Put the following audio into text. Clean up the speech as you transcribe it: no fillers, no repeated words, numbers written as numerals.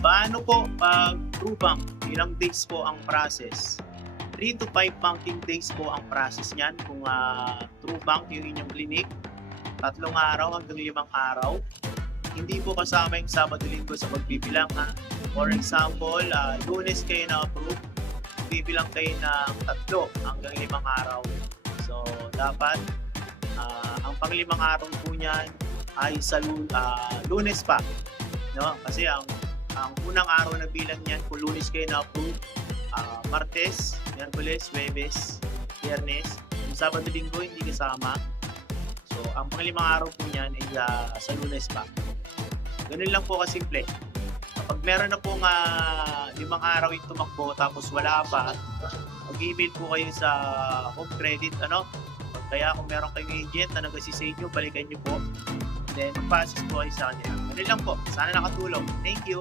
Paano po pag true bank? Ilang days po ang process? 3 to 5 banking days po ang process niyan kung, true bank yung inyong clinic. 3 araw hanggang 5 araw. Hindi po kasama yung Sabado, Linggo sa pagbibilang, ha. For example, Lunes kayo na-approve, bibilang kayo ng 3 hanggang 5 araw. So, dapat, ang pang-limang araw po niyan ay sa Lunes pa, 'no? Kasi ang unang araw na bilang niyan kung Lunes kayo na-approve, Martes, Miyerkules, Huwebes, Biyernes, yung Sabado, Linggo hindi kasama. So, ang pang-limang araw po niyan ay sa Lunes pa. Gano'n lang po kasimple. Kapag meron na pong 5 araw yung tumakbo tapos wala pa, mag-email po kayo sa Home Credit, ano? Kaya kung meron kayong agent na nag-assist sa inyo, balikan niyo po. Then, mag-process po kayo sa kanila. Gano'n lang po. Sana nakatulong. Thank you.